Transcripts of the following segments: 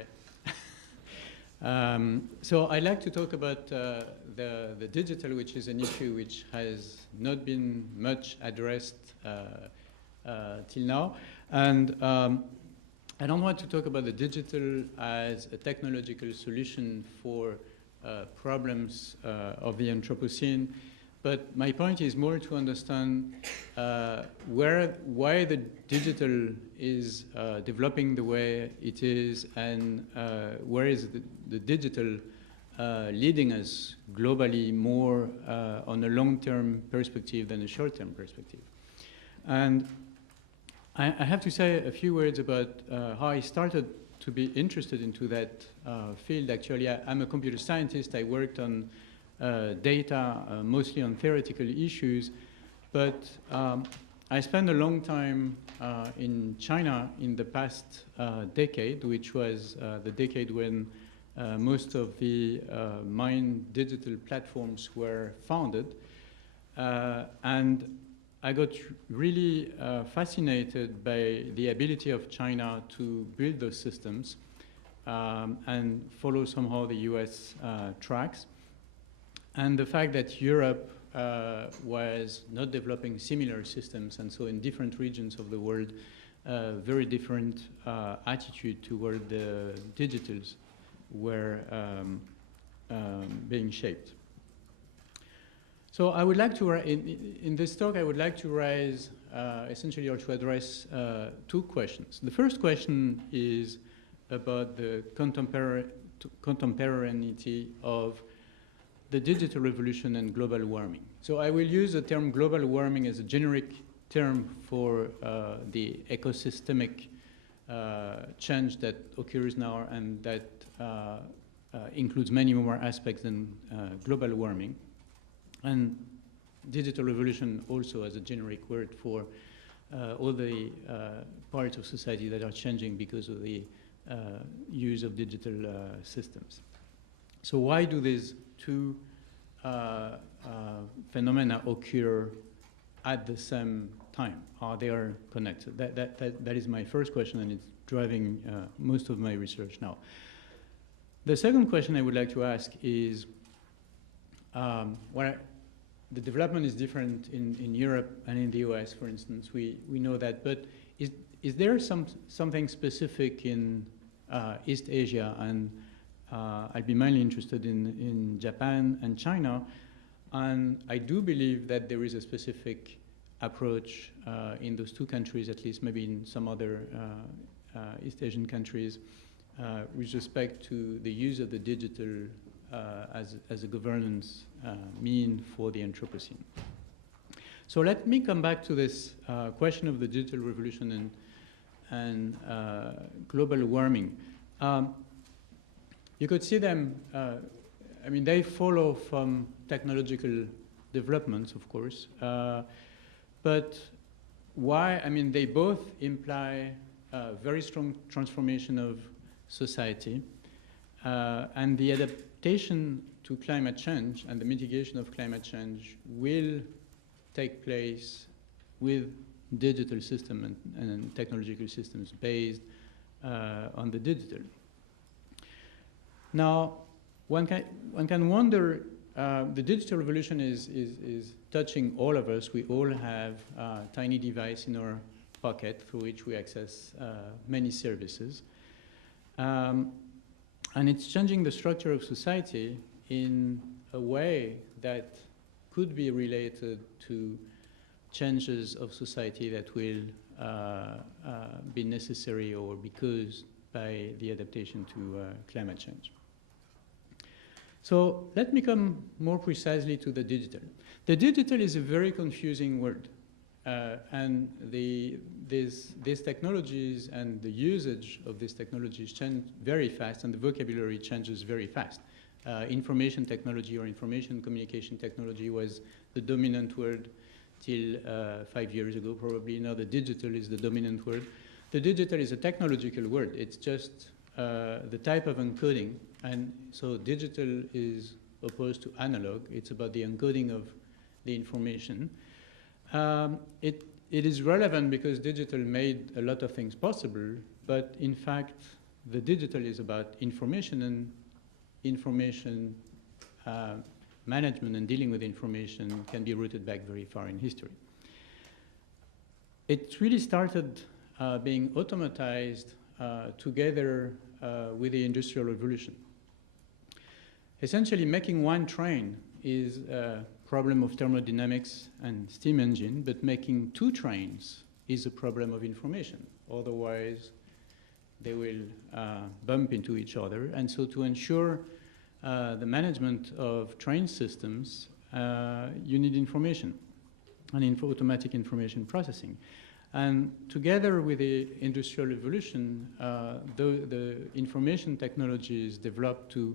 Okay. So I'd like to talk about the digital, which is an issue which has not been much addressed till now. And I don't want to talk about the digital as a technological solution for problems of the Anthropocene, but my point is more to understand why the digital is developing the way it is, and where is the digital leading us globally more on a long-term perspective than a short-term perspective. And I have to say a few words about how I started to be interested into that field. Actually, I'm a computer scientist. I worked on data, mostly on theoretical issues, but I spent a long time in China in the past decade, which was the decade when most of the main digital platforms were founded. And I got really fascinated by the ability of China to build those systems and follow somehow the US tracks. And the fact that Europe was not developing similar systems, and so in different regions of the world, very different attitude toward the digitals were being shaped. So I would like to, in this talk, I would like to raise essentially, or to address two questions. The first question is about the contemporaneity of the digital revolution and global warming. So I will use the term global warming as a generic term for the ecosystemic change that occurs now, and that includes many more aspects than global warming. And digital revolution also as a generic word for all the parts of society that are changing because of the use of digital systems. So why do these two phenomena occur at the same time? How they are connected? That is my first question, and it's driving most of my research now. The second question I would like to ask is, the development is different in Europe and in the US, for instance. We know that, but is there something specific in East Asia? And I'd be mainly interested in Japan and China. And I do believe that there is a specific approach in those two countries, at least maybe in some other East Asian countries, with respect to the use of the digital as a governance mean for the Anthropocene. So let me come back to this question of the digital revolution and global warming. You could see them, I mean, they follow from technological developments, of course, but why? I mean, they both imply very strong transformation of society, and the adaptation to climate change and the mitigation of climate change will take place with digital system and technological systems based on the digital. Now, one can wonder, the digital revolution is touching all of us. We all have a tiny device in our pocket through which we access many services. And it's changing the structure of society in a way that could be related to changes of society that will be necessary or be caused by the adaptation to climate change. So let me come more precisely to the digital. The digital is a very confusing word. And these technologies and the usage of these technologies change very fast, and the vocabulary changes very fast. Information technology or information communication technology was the dominant word till 5 years ago, probably. Now the digital is the dominant word. The digital is a technological word. It's just the type of encoding. And so digital is opposed to analog. It's about the encoding of the information. It is relevant because digital made a lot of things possible, but in fact, the digital is about information, and information management and dealing with information can be rooted back very far in history. It really started being automatized together with the Industrial Revolution. Essentially, making one train is a problem of thermodynamics and steam engine, but making two trains is a problem of information. Otherwise, they will bump into each other. And so to ensure the management of train systems, you need information and automatic information processing. And together with the Industrial Revolution, the information technologies developed to,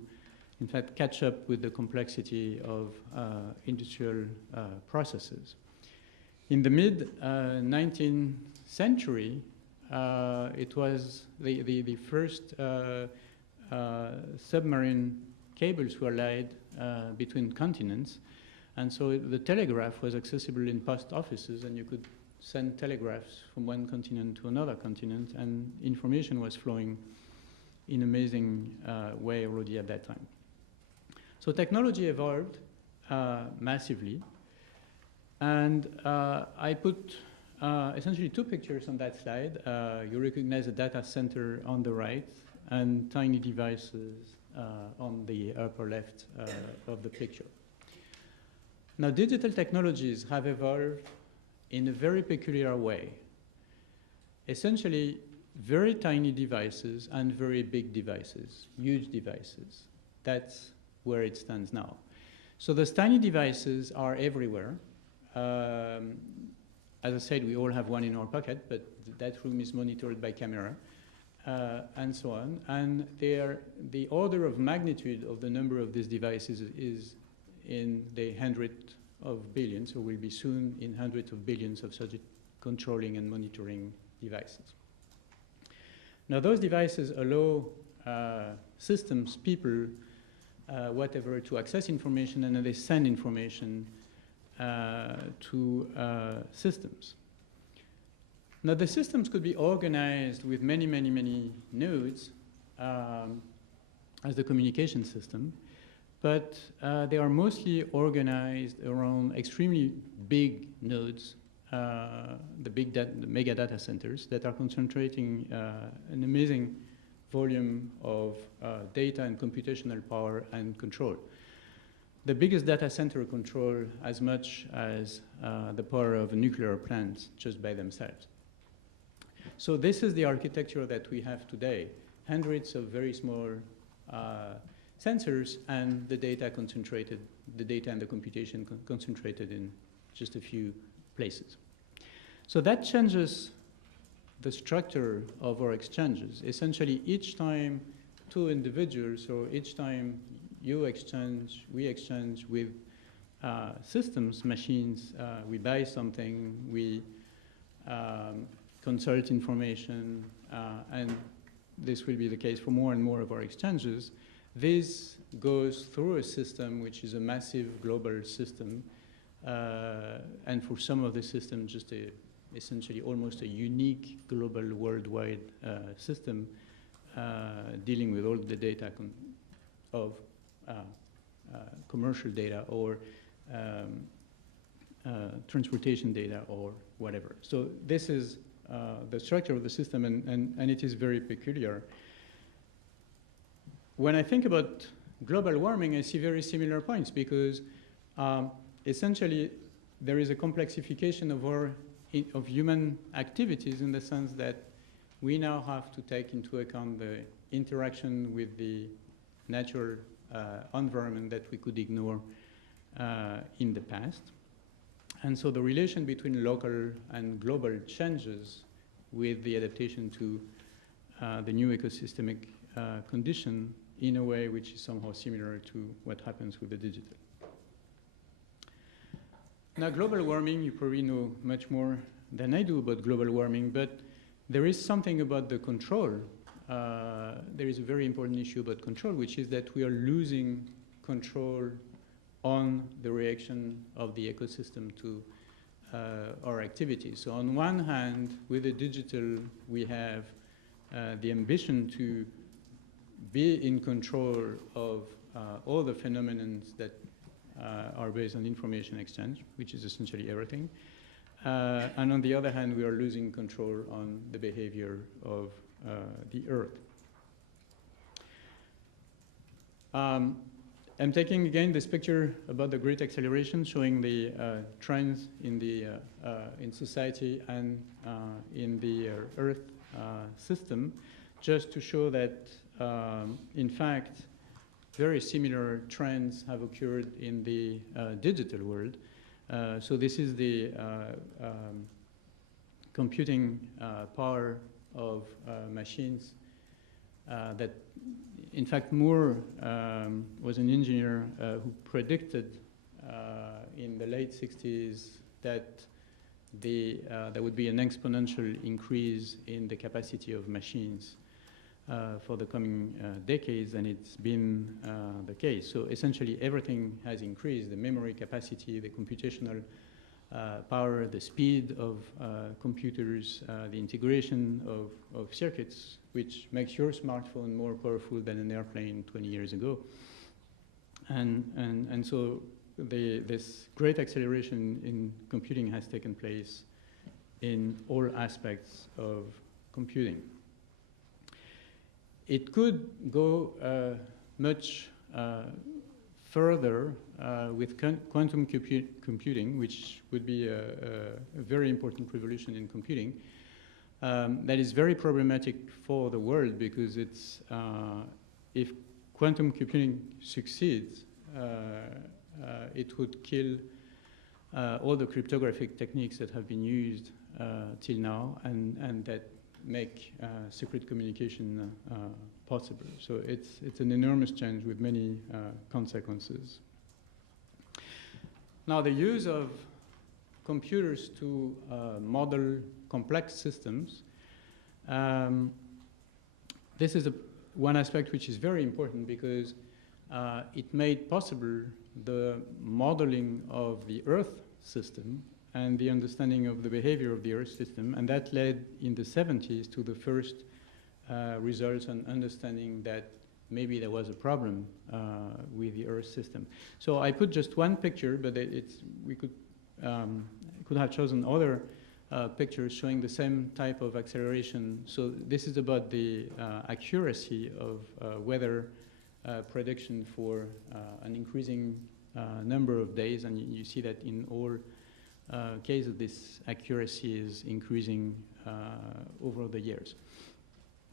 in fact, catch up with the complexity of industrial processes. In the mid-19th century, it was the first submarine cables were laid between continents. And so the telegraph was accessible in post offices, and you could send telegraphs from one continent to another continent, and information was flowing in an amazing way already at that time. So technology evolved massively, and I put essentially two pictures on that slide. You recognize a data center on the right and tiny devices on the upper left of the picture. Now, digital technologies have evolved in a very peculiar way. Essentially, very tiny devices and very big devices, huge devices. That's where it stands now. So those tiny devices are everywhere. As I said, we all have one in our pocket, but that room is monitored by camera, and so on. And the order of magnitude of the number of these devices is in the hundreds of billions, or will be soon in hundreds of billions of such controlling and monitoring devices. Now, those devices allow systems, people, whatever, to access information, and then they send information to systems. Now, the systems could be organized with many, many, many nodes as the communication system, but they are mostly organized around extremely big nodes, the mega data centers that are concentrating an amazing volume of data and computational power and control. The biggest data center control as much as the power of a nuclear plant just by themselves. So this is the architecture that we have today. Hundreds of very small sensors, and the data concentrated, the data and the computation concentrated in just a few places. So that changes the structure of our exchanges. Essentially, each time two individuals, or each time you exchange, we exchange with systems, machines, we buy something, we consult information, and this will be the case for more and more of our exchanges. This goes through a system which is a massive global system, and for some of the systems, just essentially almost a unique global worldwide system dealing with all the data of commercial data or transportation data or whatever. So this is the structure of the system, and it is very peculiar. When I think about global warming, I see very similar points, because essentially there is a complexification of human activities, in the sense that we now have to take into account the interaction with the natural environment that we could ignore in the past. And so the relation between local and global changes with the adaptation to the new ecosystemic condition in a way which is somehow similar to what happens with the digital. Now, global warming, you probably know much more than I do about global warming, but there is something about the control. There is a very important issue about control, which is that we are losing control on the reaction of the ecosystem to our activities. So on one hand, with the digital, we have the ambition to be in control of all the phenomena that are based on information exchange, which is essentially everything. And on the other hand, we are losing control on the behavior of the Earth. I'm taking again this picture about the great acceleration, showing the trends in the in society and in the Earth system, just to show that in fact very similar trends have occurred in the digital world. So this is the computing power of machines that, in fact, Moore was an engineer who predicted in the late 60s that there would be an exponential increase in the capacity of machines for the coming decades, and it's been the case. So essentially everything has increased: the memory capacity, the computational power, the speed of computers, the integration of circuits, which makes your smartphone more powerful than an airplane 20 years ago. And so this great acceleration in computing has taken place in all aspects of computing. It could go much further with quantum computing, which would be a very important revolution in computing. That is very problematic for the world, because it's if quantum computing succeeds, it would kill all the cryptographic techniques that have been used till now, and that make secret communication possible. So it's an enormous change with many consequences. Now, the use of computers to model complex systems, this is one aspect which is very important, because it made possible the modeling of the Earth system and the understanding of the behavior of the Earth system, and that led in the 70s to the first results on understanding that maybe there was a problem with the Earth system. So I put just one picture, but we could have chosen other pictures showing the same type of acceleration. So this is about the accuracy of weather prediction for an increasing number of days, and you see that in all cases this accuracy is increasing over the years.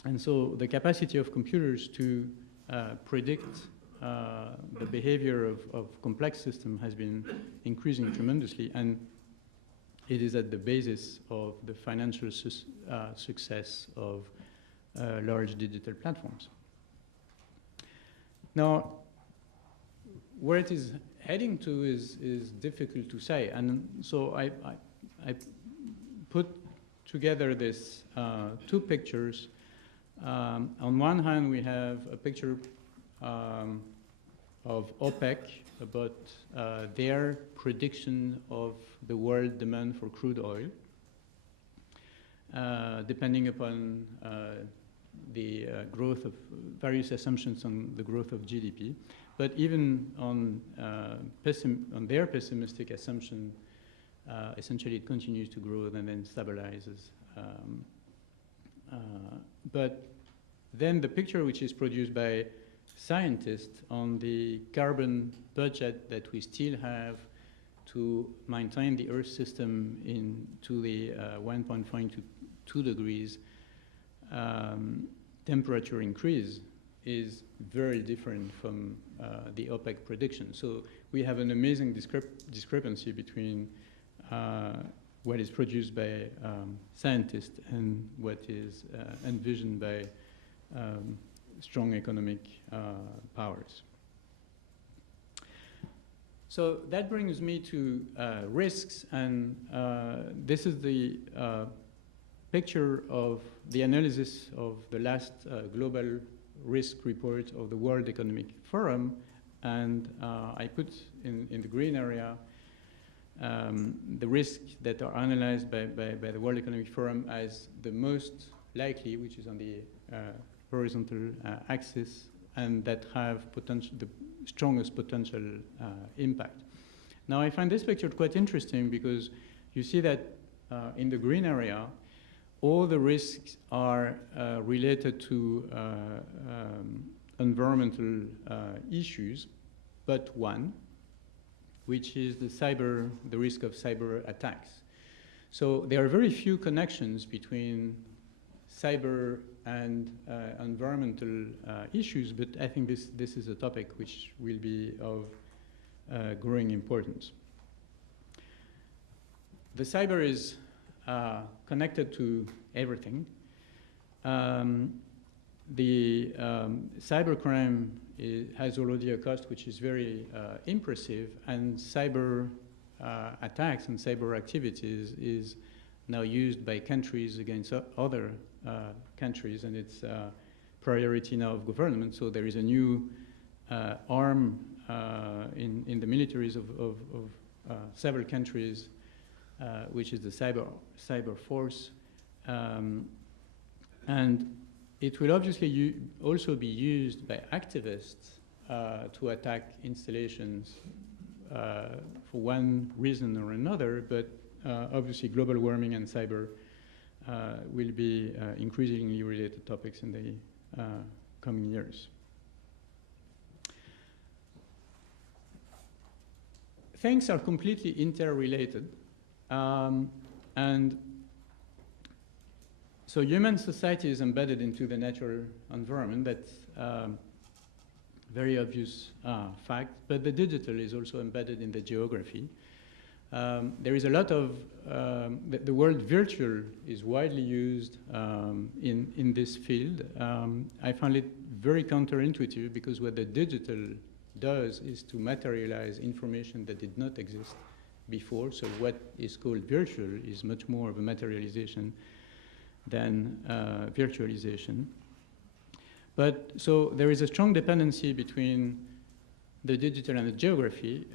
And so the capacity of computers to predict the behavior of complex systems has been increasing tremendously, and it is at the basis of the financial success of large digital platforms. Now, where it is heading to is difficult to say, and so I put together this two pictures. On one hand, we have a picture of OPEC about their prediction of the world demand for crude oil, depending upon the growth of various assumptions on the growth of GDP. But even on their pessimistic assumption, essentially it continues to grow and then stabilizes. But then the picture which is produced by scientists on the carbon budget that we still have to maintain the Earth system to the 1.5 to 2 degrees temperature increase is very different from the OPEC prediction. So we have an amazing discrepancy between what is produced by scientists and what is envisioned by strong economic powers. So that brings me to risks, and this is the picture of the analysis of the last global risk report of the World Economic Forum, and I put in the green area the risks that are analyzed by the World Economic Forum as the most likely, which is on the horizontal axis and that have the strongest potential impact. Now, I find this picture quite interesting because you see that in the green area, all the risks are related to environmental issues, but one, which is the risk of cyber attacks. So there are very few connections between cyber and environmental issues, but I think this is a topic which will be of growing importance. The cyber is connected to everything. The cybercrime has already a cost which is very impressive, and cyber attacks and cyber activities is now used by countries against other countries, and it's a priority now of government. So there is a new arm in the militaries of several countries, which is the cyber force, and it will obviously also be used by activists to attack installations for one reason or another, but obviously global warming and cyber will be increasingly related topics in the coming years. Things are completely interrelated, and so human society is embedded into the natural environment. That's very obvious fact, but the digital is also embedded in the geography. There is a lot of, the word virtual is widely used in this field. I find it very counterintuitive because what the digital does is to materialize information that did not exist before. So what is called virtual is much more of a materialization than virtualization. But so there is a strong dependency between the digital and the geography.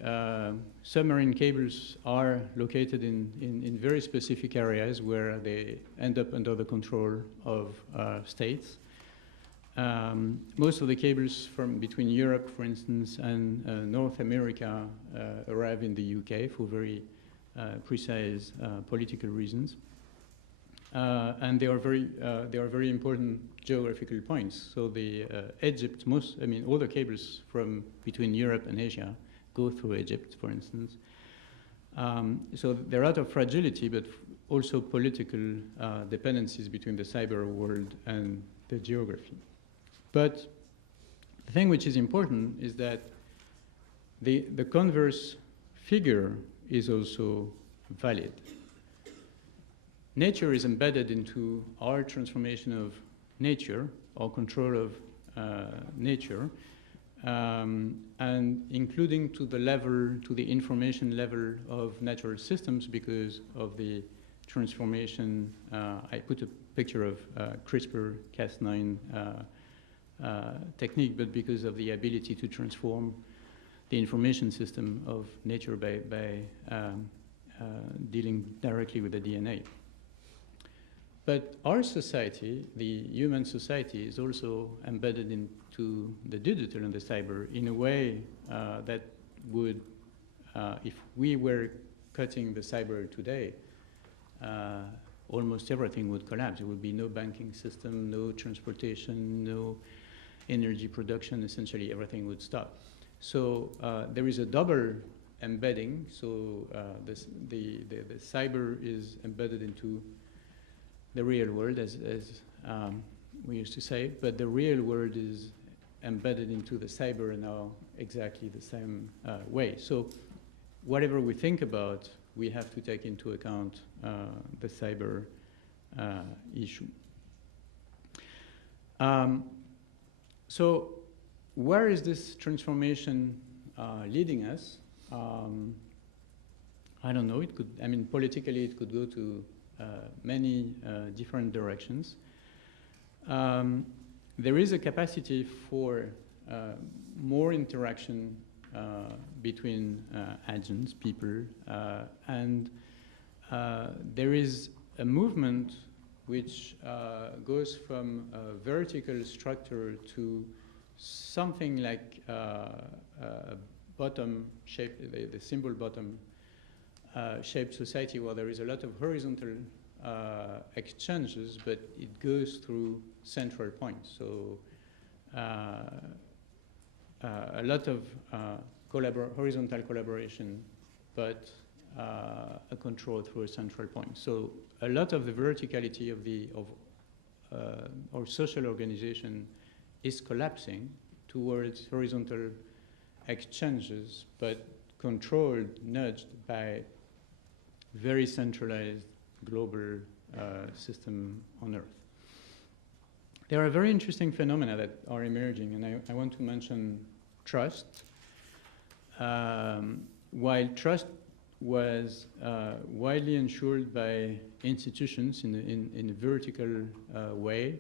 Submarine cables are located in very specific areas where they end up under the control of states. Most of the cables from between Europe, for instance, and North America arrive in the UK for very precise political reasons. And they are very important geographical points. So the Egypt, all the cables from between Europe and Asia go through Egypt, for instance. So there are a lot of fragility, but also political dependencies between the cyber world and the geography. But the thing which is important is that the converse figure is also valid. Nature is embedded into our transformation of nature, our control of nature, and including to the information level of natural systems because of the transformation. I put a picture of CRISPR-Cas9 technique, but because of the ability to transform the information system of nature by dealing directly with the DNA. But our society, the human society, is also embedded into the digital and the cyber in a way that would, if we were cutting the cyber today, almost everything would collapse. There would be no banking system, no transportation, no energy production. Essentially, everything would stop. So there is a double embedding. So the cyber is embedded into the real world, as we used to say, but the real world is embedded into the cyber now exactly the same way. So whatever we think about, we have to take into account the cyber issue. So where is this transformation leading us? I don't know. It could, politically, it could go to many different directions. There is a capacity for more interaction between agents, people, and there is a movement which goes from a vertical structure to something like a bottom shape, the symbol bottom shaped society, where there is a lot of horizontal exchanges, but it goes through central points. So a lot of horizontal collaboration, but a control through a central point. So a lot of the verticality of our social organization is collapsing towards horizontal exchanges, but controlled, nudged by very centralized global system on Earth. There are very interesting phenomena that are emerging, and I want to mention trust. While trust was widely ensured by institutions in a vertical way,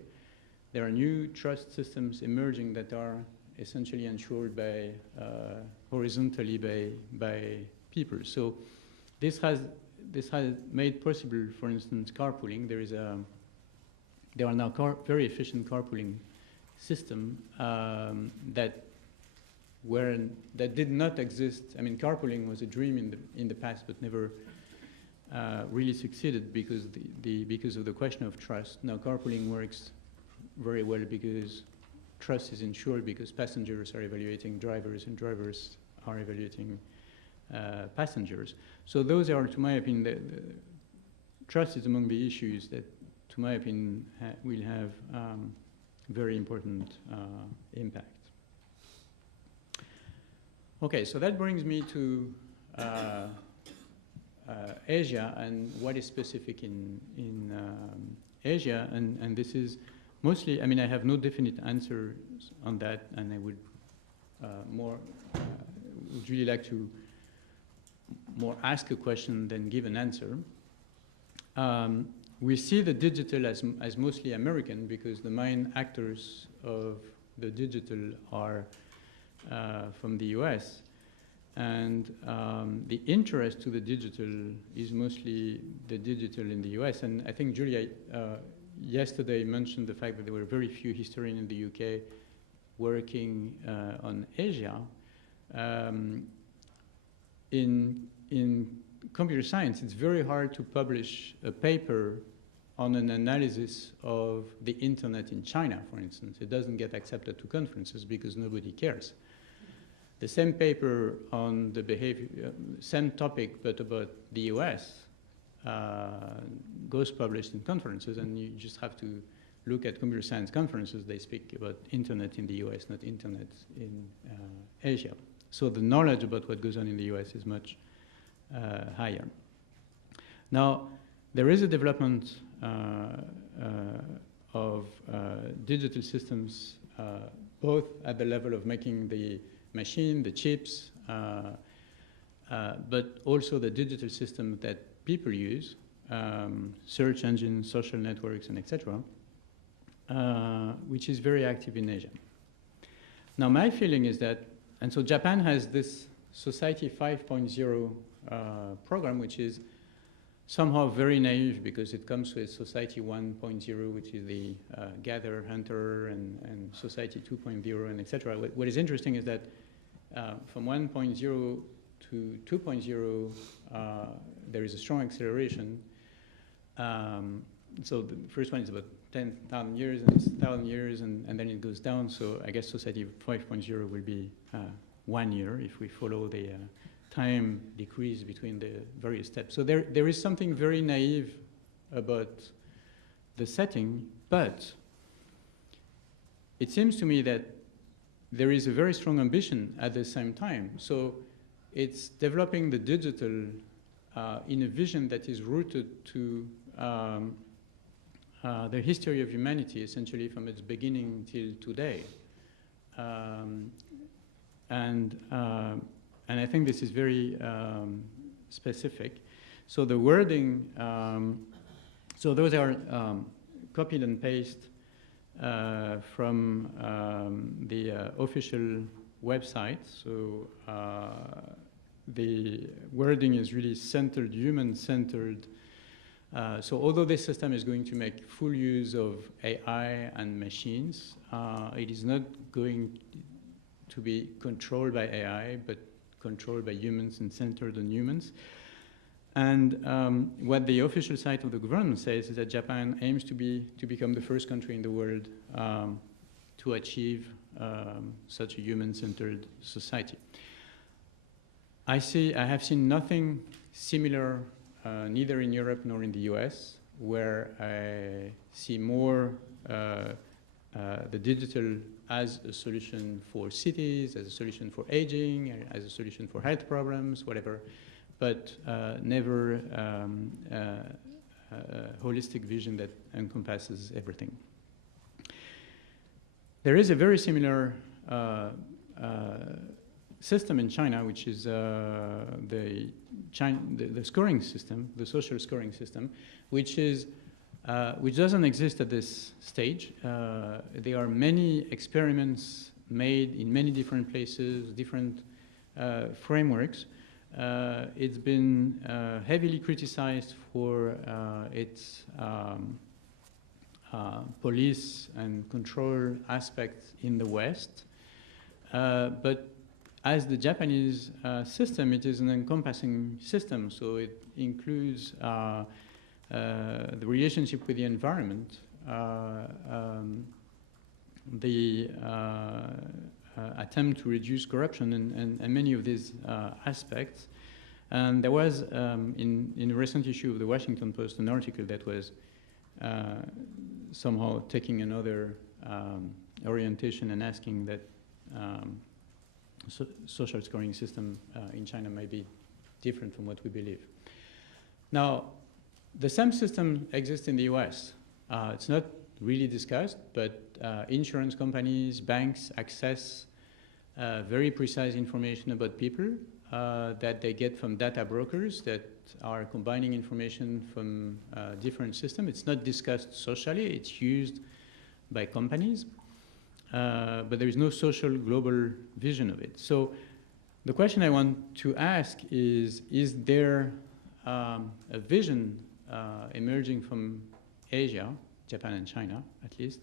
there are new trust systems emerging that are essentially ensured by horizontally by people. So this has made possible, for instance, carpooling. There are now very efficient carpooling system that did not exist. I mean, carpooling was a dream in the past, but never really succeeded because of the question of trust. Now carpooling works very well because trust is ensured, because passengers are evaluating drivers and drivers are evaluating passengers. So those are, to my opinion, the trust is among the issues that, to my opinion, will have very important impact. Okay, so that brings me to Asia and what is specific in Asia, and this is mostly, I mean, I have no definite answers on that, and I would would really like to more ask a question than give an answer. We see the digital as mostly American because the main actors of the digital are from the US. And the interest to the digital is mostly the digital in the US. And I think Julia yesterday mentioned the fact that there were very few historians in the UK working on Asia. In computer science, it's very hard to publish a paper on an analysis of the internet in China, for instance. It doesn't get accepted to conferences because nobody cares. The same paper on the behavior, same topic, but about the US, goes published in conferences, and you just have to look at computer science conferences. They speak about internet in the US, not internet in Asia. So the knowledge about what goes on in the US is much higher. Now, there is a development of digital systems, both at the level of making the machine, the chips, but also the digital system that people use, search engines, social networks, and etc., which is very active in Asia. Now, my feeling is that, and so Japan has this Society 5.0 program, which is somehow very naive because it comes with Society 1.0, which is the gather, hunter, and Society 2.0, and etc. What is interesting is that from 1.0 to 2.0, there is a strong acceleration. So the first one is about 10,000 years, and it's 1,000 years, and then it goes down. So I guess Society 5.0 will be 1 year if we follow the time decrease between the various steps. So there is something very naive about the setting, but it seems to me that there is a very strong ambition at the same time. So it's developing the digital in a vision that is rooted to the history of humanity, essentially from its beginning till today. And I think this is very specific. So the wording, so those are copied and pasted from the official website. So the wording is really centered, human-centered So although this system is going to make full use of AI and machines, it is not going to be controlled by AI, but controlled by humans and centered on humans. And what the official site of the government says is that Japan aims to become the first country in the world to achieve such a human-centered society. I have seen nothing similar, neither in Europe nor in the US, where I see more the digital as a solution for cities, as a solution for aging, as a solution for health problems, whatever, but never a holistic vision that encompasses everything. There is a very similar system in China, which is the scoring system, the social scoring system, which doesn't exist at this stage. There are many experiments made in many different places, different frameworks. It's been heavily criticized for its police and control aspects in the West, but as the Japanese system, it is an encompassing system, so it includes the relationship with the environment, the attempt to reduce corruption, and many of these aspects. And there was, in a recent issue of the Washington Post, an article that was somehow taking another orientation and asking that social scoring system in China may be different from what we believe. Now, the same system exists in the US. It's not really discussed, but insurance companies, banks access very precise information about people that they get from data brokers that are combining information from different systems. It's not discussed socially, it's used by companies, but there is no social global vision of it. So the question I want to ask is there a vision emerging from Asia, Japan and China at least,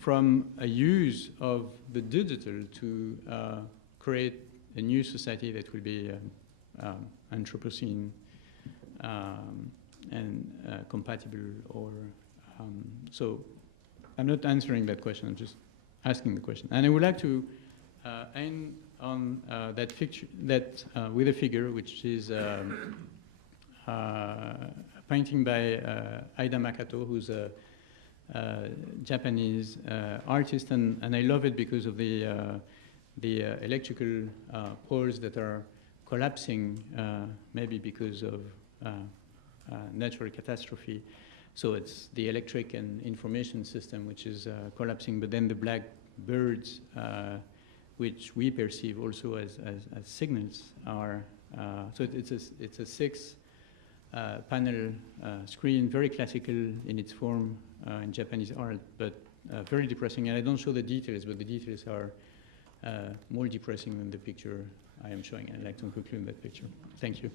from a use of the digital to create a new society that will be Anthropocene and compatible, or so I'm not answering that question, I'm just asking the question. And I would like to end on that picture, with a figure which is a painting by Aida Makato, who's a Japanese artist, and I love it because of the electrical poles that are collapsing, maybe because of natural catastrophe. So it's the electric and information system which is collapsing, but then the black birds, which we perceive also as signals, are, so it's a six panel screen, very classical in its form in Japanese art, but very depressing. And I don't show the details, but the details are more depressing than the picture I am showing. I'd like to conclude that picture. Thank you.